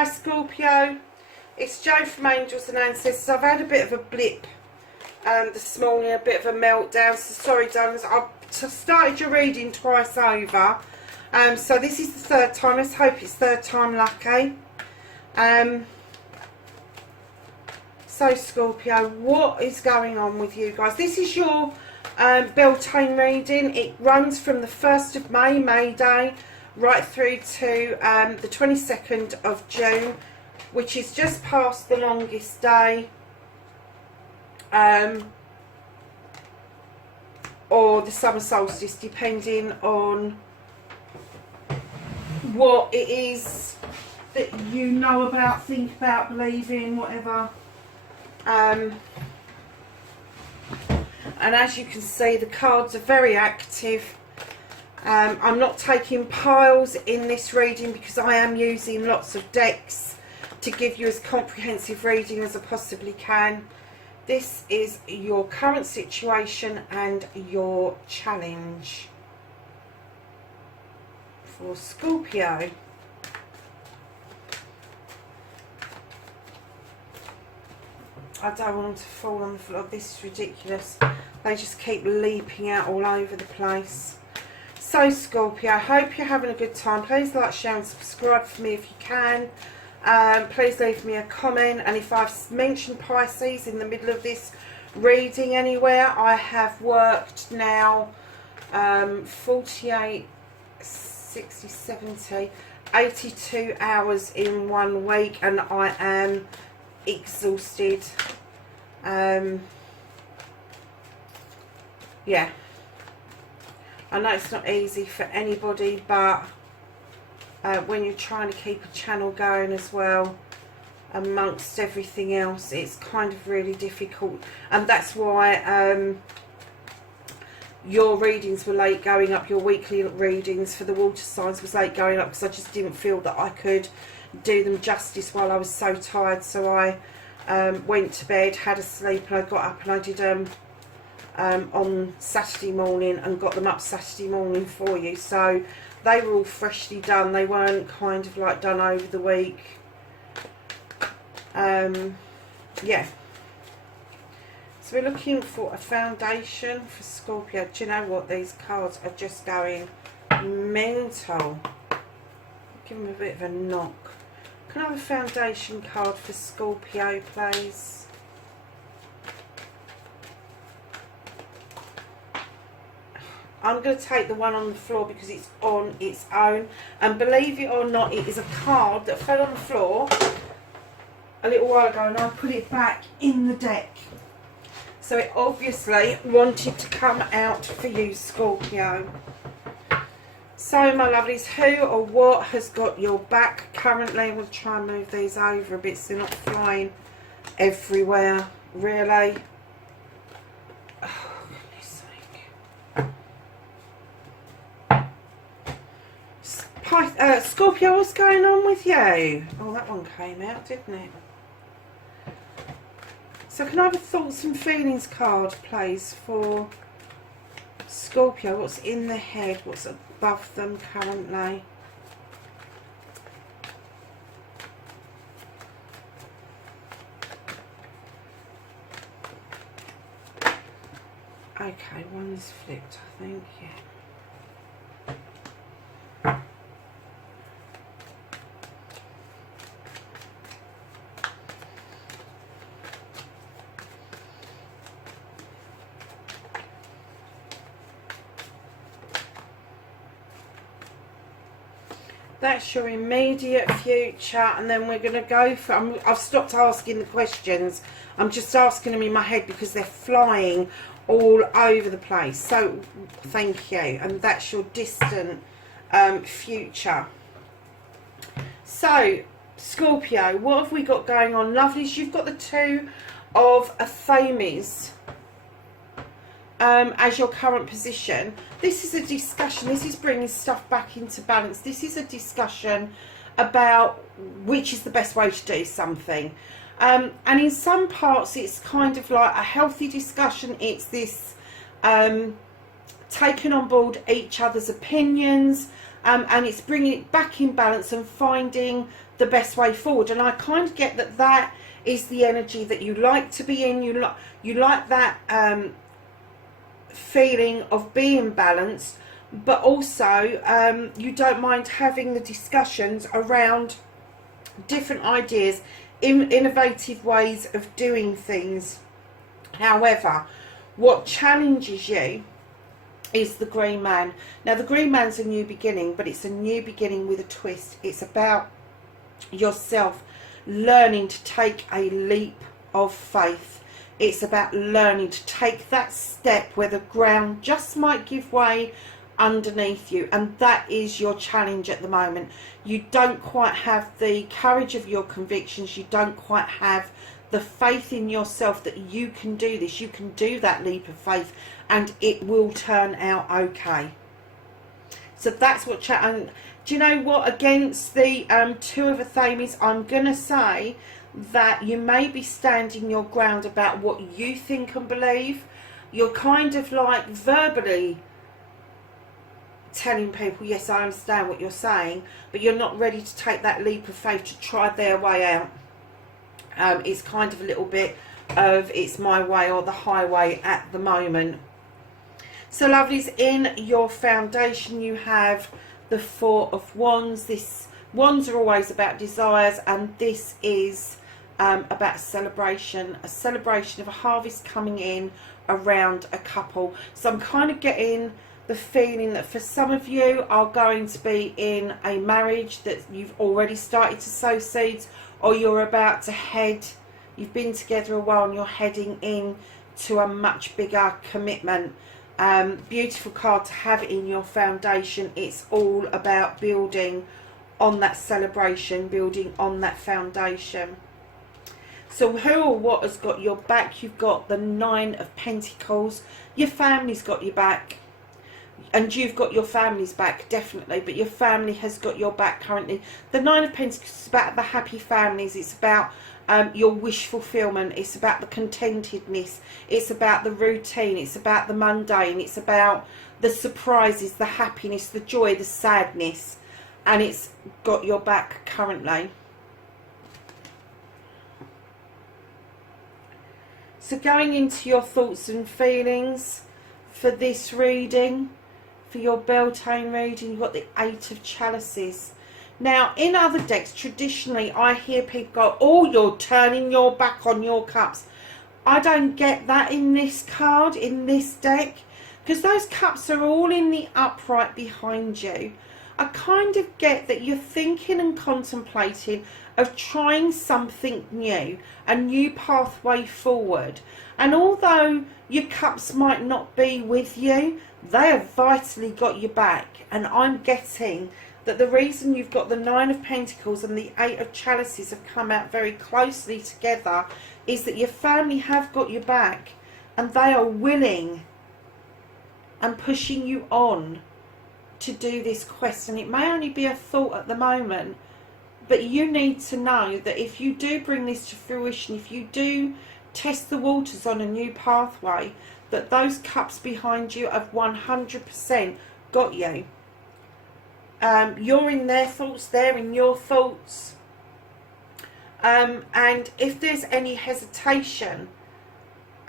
Hi Scorpio, it's Jo from Angels and Ancestors. I've had a bit of a blip this morning, a bit of a meltdown, so sorry darlings. I've started your reading twice over, so this is the third time. Let's hope it's third time lucky. So Scorpio, what is going on with you guys? This is your Beltane reading. It runs from the 1st of May, May Day, right through to the 22nd of June, which is just past the longest day, or the summer solstice, depending on what it is that you know about, think about, believe in, whatever. And as you can see, the cards are very active. I'm not taking piles in this reading because I am using lots of decks to give you as comprehensive reading as I possibly can. This is your current situation and your challenge for Scorpio. I don't want them to fall on the floor. This is ridiculous. They just keep leaping out all over the place. So Scorpio, I hope you're having a good time. Please like, share and subscribe for me if you can. Please leave me a comment, and if I've mentioned Pisces in the middle of this reading anywhere, I have worked now 48, 60, 70, 82 hours in 1 week, and I am exhausted. Yeah, I know it's not easy for anybody, but when you're trying to keep a channel going as well amongst everything else, it's kind of really difficult. And that's why your readings were late going up. Your weekly readings for the water signs was late going up, because I just didn't feel that I could do them justice while I was so tired. So I went to bed, had a sleep, and I got up and I did on Saturday morning and got them up Saturday morning for you. So they were all freshly done. They weren't kind of like done over the week. Yeah. So we're looking for a foundation for Scorpio. Do you know what? These cards are just going mental. Give them a bit of a knock. Can I have a foundation card for Scorpio, please? I'm going to take the one on the floor because it's on its own. And believe it or not, it is a card that fell on the floor a little while ago, and I put it back in the deck. So it obviously wanted to come out for you, Scorpio. So my lovelies, who or what has got your back currently? I'm going to try and move these over a bit so they're not flying everywhere, really. Oh, goodness sake. Scorpio, what's going on with you? Oh, that one came out, didn't it? So can I have a thoughts and feelings card, please, for Scorpio? What's in the head? What's above them currently? Okay, one's flipped, I think, yeah. That's your immediate future, and then we're going to go for... I've stopped asking the questions. I'm just asking them in my head because they're flying all over the place. So, thank you. And that's your distant future. So, Scorpio, what have we got going on? Lovelies, you've got the Two of Athames as your current position. This is a discussion. This is bringing stuff back into balance. This is a discussion about which is the best way to do something. And in some parts, it's kind of like a healthy discussion. It's this taking on board each other's opinions, and it's bringing it back in balance and finding the best way forward. And I kind of get that that is the energy that you like to be in. You like that feeling of being balanced, but also you don't mind having the discussions around different ideas, innovative ways of doing things. However, what challenges you is the Green Man. Now, the Green Man's a new beginning, but it's a new beginning with a twist. It's about yourself learning to take a leap of faith. It's about learning to take that step where the ground just might give way underneath you, and that is your challenge at the moment. You don't quite have the courage of your convictions. You don't quite have the faith in yourself that you can do this. You can do that leap of faith, and it will turn out okay. So that's what and do you know what, against the two of a Thames, I'm gonna say that you may be standing your ground about what you think and believe. You're kind of like verbally telling people, yes, I understand what you're saying, but you're not ready to take that leap of faith to try their way out. It's kind of a little bit of it's my way or the highway at the moment. So lovelies, in your foundation you have the Four of Wands. Wands are always about desires, and this is about celebration, a celebration of a harvest coming in around a couple. So I'm kind of getting the feeling that for some of you are going to be in a marriage that you've already started to sow seeds, or you're about to you've been together a while and you're heading in to a much bigger commitment. Beautiful card to have in your foundation. It's all about building on that celebration, building on that foundation. So who or what has got your back? You've got the Nine of Pentacles. Your family's got your back, and you've got your family's back, definitely, but your family has got your back currently. The Nine of Pentacles is about the happy families. It's about your wish fulfillment. It's about the contentedness. It's about the routine. It's about the mundane. It's about the surprises, the happiness, the joy, the sadness, and it's got your back currently. So going into your thoughts and feelings for this reading, for your Beltane reading, you've got the Eight of Chalices. Now, in other decks, traditionally, I hear people go, oh, you're turning your back on your cups. I don't get that in this card, in this deck, because those cups are all in the upright behind you. I kind of get that you're thinking and contemplating of trying something new, a new pathway forward. And although your cups might not be with you, they have vitally got your back. And I'm getting that the reason you've got the Nine of Pentacles and the Eight of Chalices have come out very closely together is that your family have got your back, and they are willing and pushing you on to do this quest. And it may only be a thought at the moment, but you need to know that if you do bring this to fruition, if you do test the waters on a new pathway, that those cups behind you have 100% got you. You're in their thoughts, they're in your thoughts. And if there's any hesitation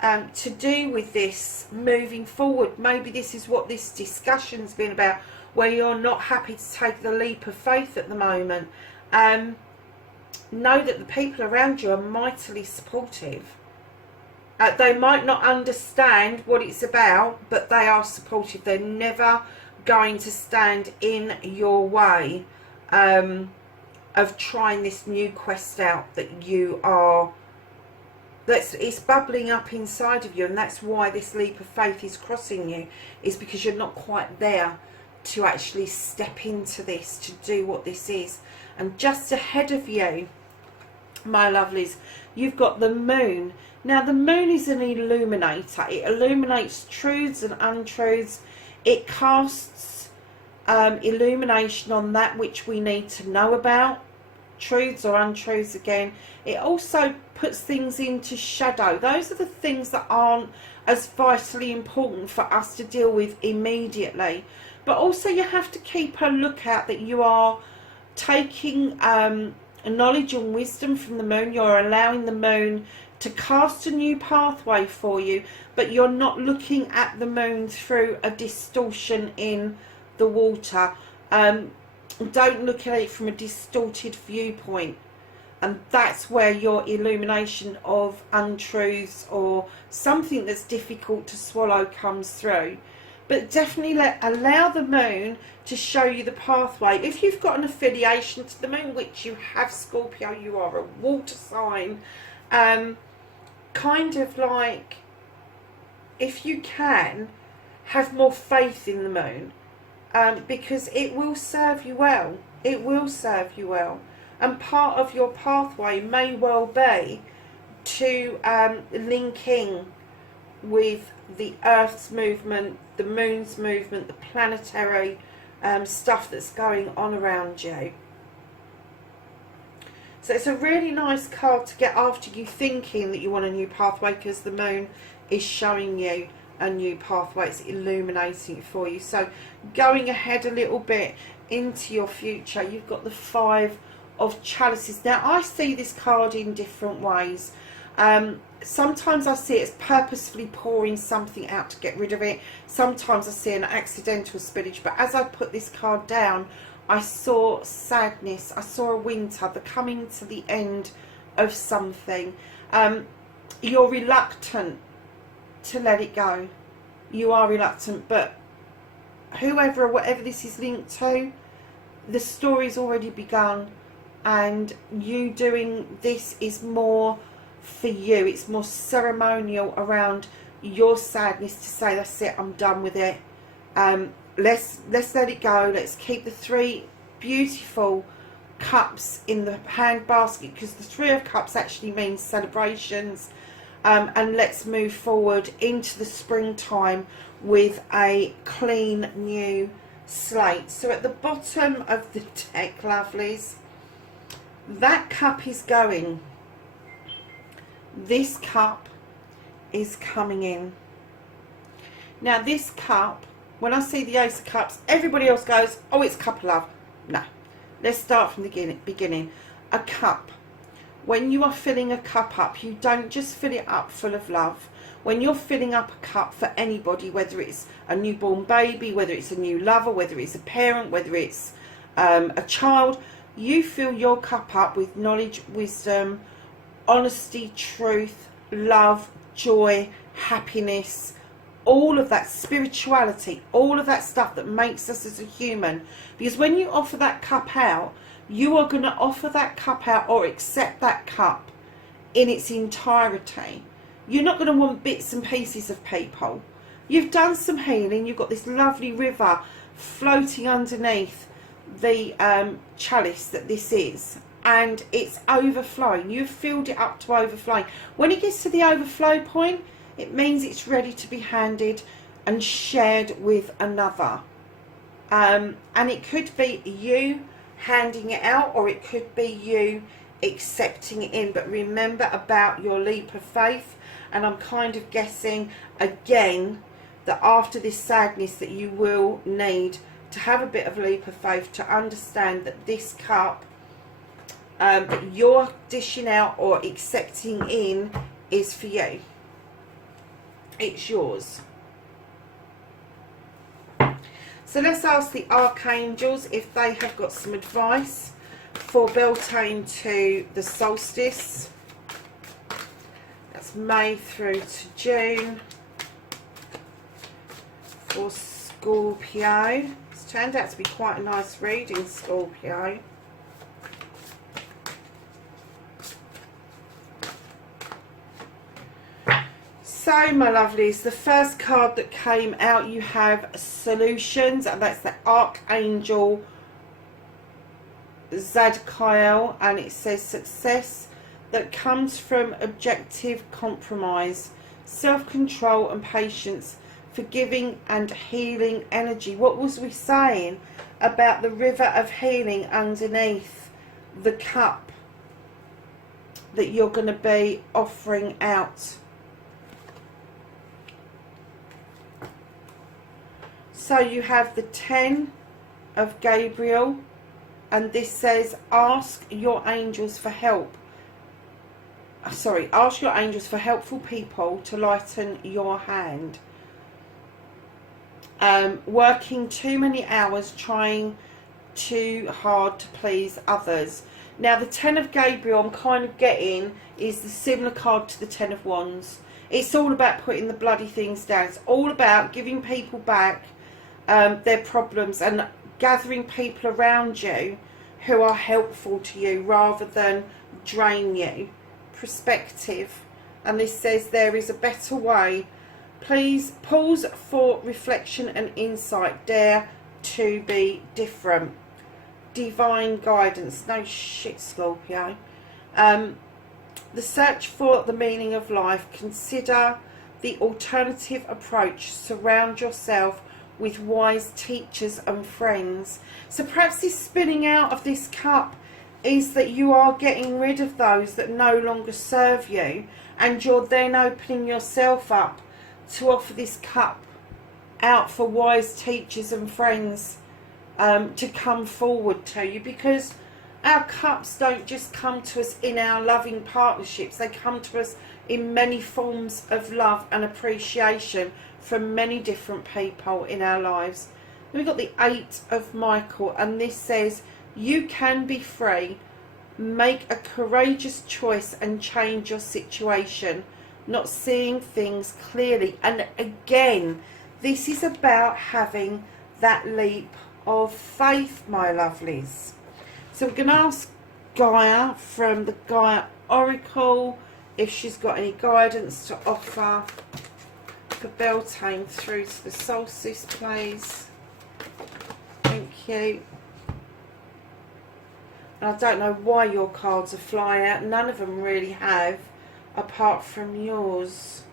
to do with this moving forward, maybe this is what this discussion's been about, where you're not happy to take the leap of faith at the moment. Know that the people around you are mightily supportive. They might not understand what it's about, but they are supportive. They're never going to stand in your way of trying this new quest out that you are, it's bubbling up inside of you. And that's why this leap of faith is crossing you, is because you're not quite there to actually step into this, to do what this is. And just ahead of you, my lovelies, you've got the Moon. Now the Moon is an illuminator. It illuminates truths and untruths. It casts illumination on that which we need to know about, truths or untruths again. It also puts things into shadow. Those are the things that aren't as vitally important for us to deal with immediately. But also you have to keep a lookout that you are taking knowledge and wisdom from the moon. You're allowing the moon to cast a new pathway for you, but you're not looking at the moon through a distortion in the water. Don't look at it from a distorted viewpoint, and that's where your illumination of untruths or something that's difficult to swallow comes through. But definitely allow the moon to show you the pathway. If you've got an affiliation to the moon, which you have, Scorpio, you are a water sign, kind of like, if you can, have more faith in the moon, because it will serve you well. It will serve you well. And part of your pathway may well be to link in with the Earth's movement, the moon's movement, the planetary stuff that's going on around you. So it's a really nice card to get after you thinking that you want a new pathway, because the moon is showing you a new pathway. It's illuminating it for you. So going ahead a little bit into your future, you've got the 5 of Chalices. Now I see this card in different ways. Sometimes I see it as purposefully pouring something out to get rid of it. Sometimes I see an accidental spillage. But as I put this card down, I saw sadness. I saw a winter, the coming to the end of something. You're reluctant to let it go. You are reluctant, but whoever or whatever this is linked to, the story's already begun, and you doing this is more for you. It's more ceremonial around your sadness to say, that's it, I'm done with it. Let's let it go. Let's keep the 3 beautiful cups in the hand basket, because the 3 of Cups actually means celebrations, and let's move forward into the springtime with a clean new slate. So at the bottom of the deck, lovelies, that cup is going. This cup is coming in. Now this cup, when I see the Ace of Cups, everybody else goes, oh, it's a cup of love. No, let's start from the beginning. A cup. When you are filling a cup up, you don't just fill it up full of love. When you're filling up a cup for anybody, whether it's a newborn baby, whether it's a new lover, whether it's a parent, whether it's a child, you fill your cup up with knowledge, wisdom, honesty, truth, love, joy, happiness, all of that, spirituality, all of that stuff that makes us as a human. Because when you offer that cup out, you are going to offer that cup out or accept that cup in its entirety. You're not going to want bits and pieces of people. You've done some healing. You've got this lovely river floating underneath the chalice that this is, and it's overflowing. You've filled it up to overflowing. When it gets to the overflow point, it means it's ready to be handed and shared with another. And it could be you handing it out, or it could be you accepting it in. But remember about your leap of faith. And I'm kind of guessing again that after this sadness that you will need to have a bit of leap of faith to understand that this cup that you're dishing out or accepting in is for you. It's yours. So let's ask the archangels if they have got some advice for Beltane to the solstice. That's May through to June for Scorpio. It's turned out to be quite a nice reading, Scorpio. So, my lovelies, the first card that came out, you have solutions, and that's the Archangel Zadkiel, and it says success that comes from objective compromise, self-control and patience, forgiving and healing energy. What was we saying about the river of healing underneath the cup that you're going to be offering out? So So you have the 10 of Gabriel, and this says ask your angels for help. Sorry, ask your angels for helpful people to lighten your hand. Working too many hours, trying too hard to please others. Now the 10 of Gabriel I'm kind of getting is the similar card to the 10 of Wands. It's all about putting the bloody things down. It's all about giving people back their problems and gathering people around you who are helpful to you rather than drain you. Perspective. And this says there is a better way. Please pause for reflection and insight. Dare to be different. Divine guidance. No shit, Scorpio. The search for the meaning of life. Consider the alternative approach. Surround yourself with wise teachers and friends. So perhaps this spinning out of this cup is that you are getting rid of those that no longer serve you, and you're then opening yourself up to offer this cup out for wise teachers and friends to come forward to you, because our cups don't just come to us in our loving partnerships, they come to us in many forms of love and appreciation from many different people in our lives. We've got the 8 of Michael, and this says you can be free. Make a courageous choice and change your situation. Not seeing things clearly. And again, this is about having that leap of faith, my lovelies. So we're going to ask Gaia from the Gaia Oracle if she's got any guidance to offer for Beltane through to the solstice, please. Thank you. And I don't know why your cards are flying out. None of them really have, apart from yours.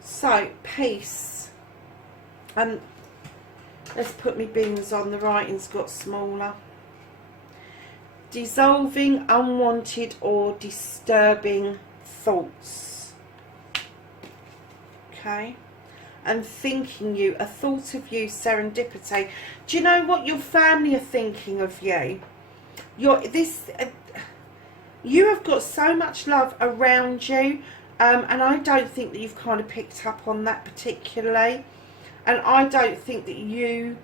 So, peace. And let's put my bins on. The writing's got smaller. Dissolving unwanted or disturbing thoughts. Okay. And thinking you, a thought of you, serendipity. Do you know what your family are thinking of you? You have got so much love around you, and I don't think that you've kind of picked up on that particularly, and I don't think that you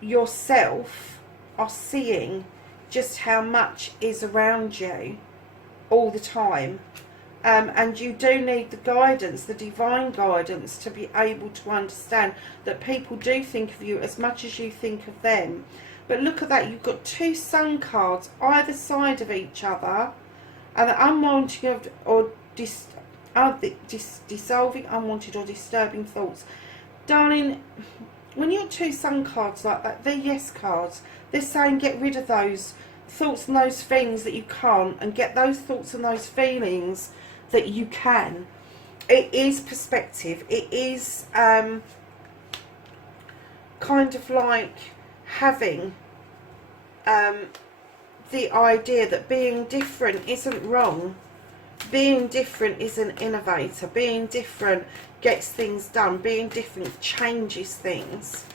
yourself are seeing just how much is around you all the time, and you do need the guidance, the divine guidance, to be able to understand that people do think of you as much as you think of them. But look at that, you've got 2 sun cards either side of each other, and the unwanted or dissolving unwanted or disturbing thoughts. Darling, when you're 2 sun cards like that, they're yes cards. They're saying get rid of those thoughts and those feelings that you can't, and get those thoughts and those feelings that you can. It is perspective. It is kind of like having the idea that being different isn't wrong. Being different is an innovator. Being different gets things done. Being different changes things.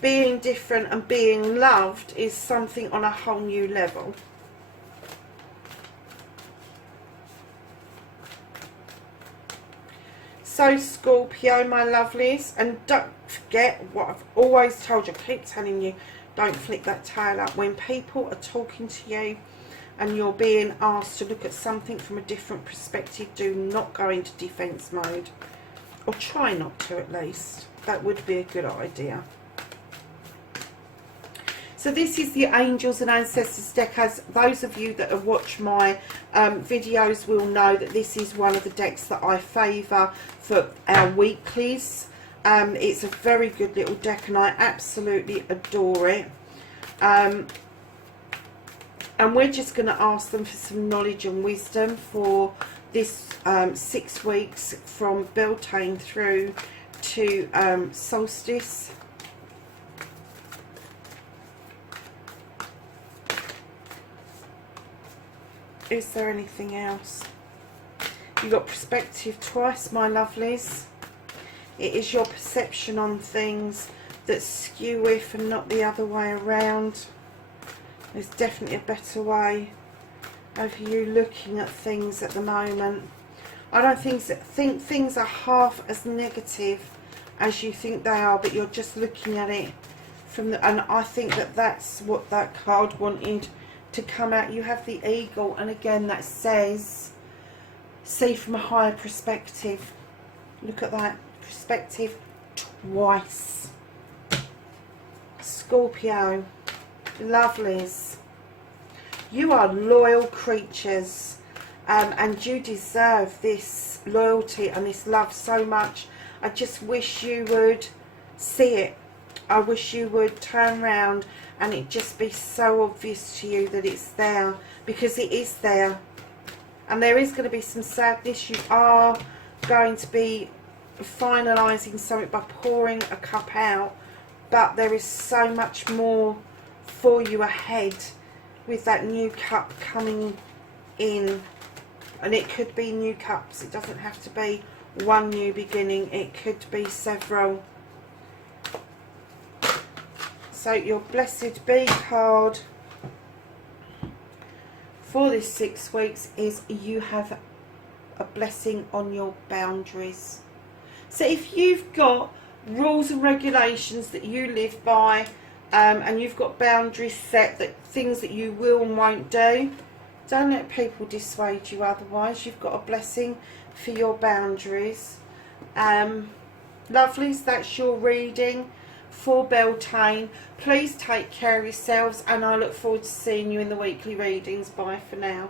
Being different and being loved is something on a whole new level. So Scorpio, my lovelies, and don't forget what I've always told you, I keep telling you, don't flick that tail up. When people are talking to you and you're being asked to look at something from a different perspective, do not go into defense mode, or try not to at least. That would be a good idea. So this is the Angels and Ancestors deck. As those of you that have watched my videos will know that this is one of the decks that I favour for our weeklies. It's a very good little deck and I absolutely adore it. And we're just going to ask them for some knowledge and wisdom for this 6 weeks from Beltane through to solstice. Is there anything else? You've got perspective twice, my lovelies. It is your perception on things. that skew with and not the other way around. There's definitely a better way of you looking at things at the moment. I don't think things are half as negative as you think they are, but you're just looking at it from the, and I think that that's what that card wanted to come out. You have the eagle, and again that says see from a higher perspective. Look at that perspective twice. Scorpio, lovelies, you are loyal creatures, and you deserve this loyalty and this love so much. I just wish you would see it. I wish you would turn around and it just be so obvious to you that it's there, because it is there. And there is going to be some sadness. You are going to be finalising something by pouring a cup out, but there is so much more for you ahead with that new cup coming in. And it could be new cups. It doesn't have to be one new beginning. It could be several. So your Blessed Be card for this 6 weeks is you have a blessing on your boundaries. So if you've got rules and regulations that you live by, and you've got boundaries set, that things that you will and won't do, don't let people dissuade you otherwise. You've got a blessing for your boundaries. Lovelies, that's your reading for Beltane. Please take care of yourselves, and I look forward to seeing you in the weekly readings. Bye for now.